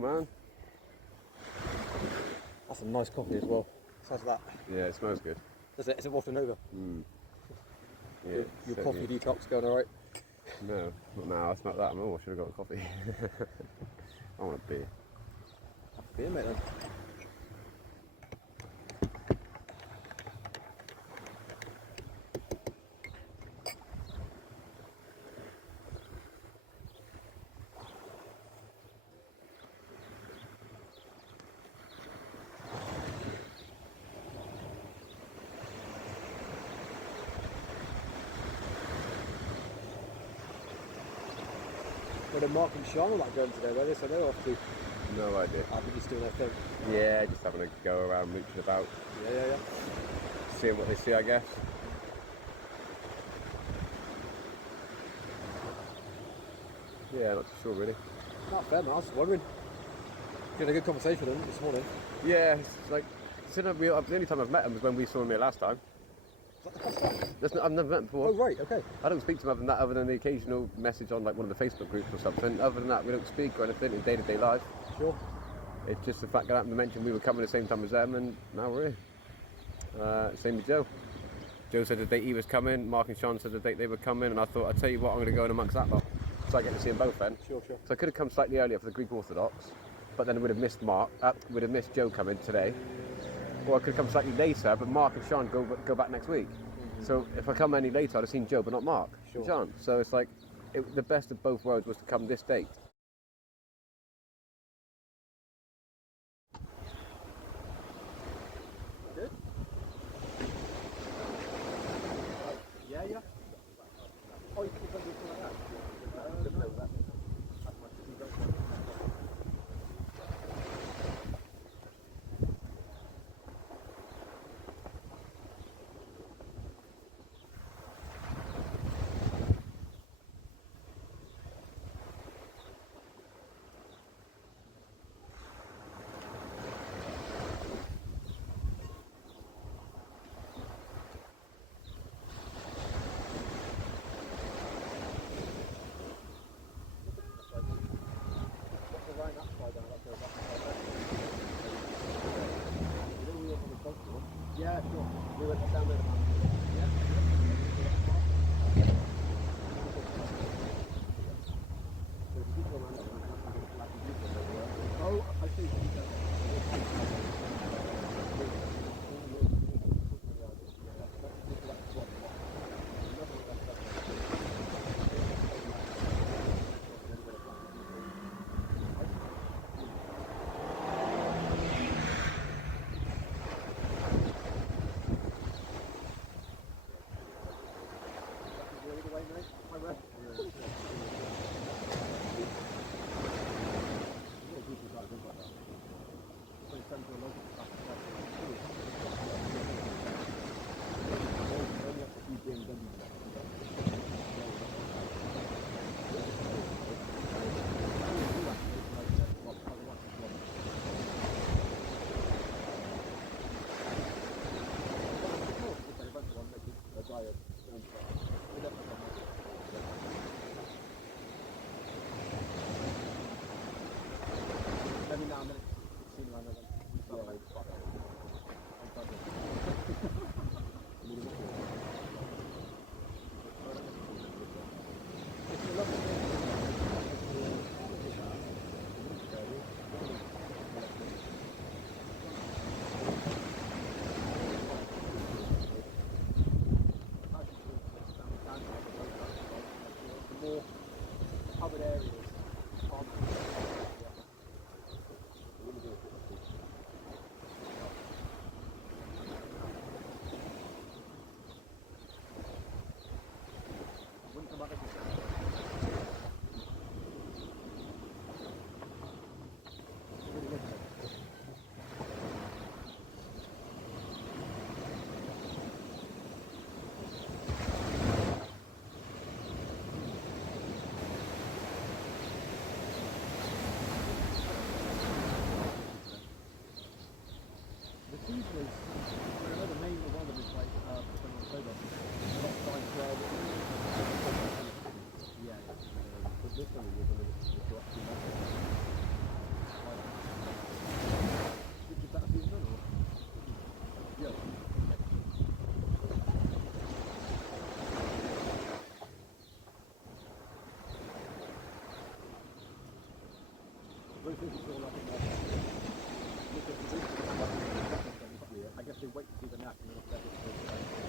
Cool, man. That's a nice coffee as well. How's that? Yeah, it smells good. Is it washing over? Yeah, Your coffee detox going alright? No, not now. It's not that. I should have got a coffee. I want a beer. Have a beer, mate, then. Where did Mark and Sean like going today? Where they they're off to? No idea. I think he's doing their thing. Yeah, just having a go around, mooching about. Yeah. Seeing what they see, I guess. Yeah, not too sure really. Not fair, man. I was just wondering. You had a good conversation with him this morning. Yeah, it's like, the only time I've met him was when we saw him here last time. Was that the first time? I've never met him before. Oh, right, okay. I don't speak to him other than the occasional message on like one of the Facebook groups or something. Other than that, we don't speak or anything in day-to-day life. Sure. It's just the fact that I happened to mention we were coming at the same time as them, and now we're here. Same with Joe. Joe said the date he was coming, Mark and Sean said the date they were coming, and I thought, I'll tell you what, I'm going to go in amongst that lot. So I get to see them both then. Sure. So I could have come slightly earlier for the Greek Orthodox, but then I would have missed would have missed Joe coming today. Or I could have come slightly later, but Mark and Sean go back next week. So if I come any later, I'd have seen Joe, but not Mark and Sean. So it's like, the best of both worlds was to come this date. Good? Yeah. Oh, you can do something like that? Yeah, sure. We went down there. Oh, I see. Every now and then it's seen around them. More covered areas. suppose this is all like a I guess they wait to see the nap and then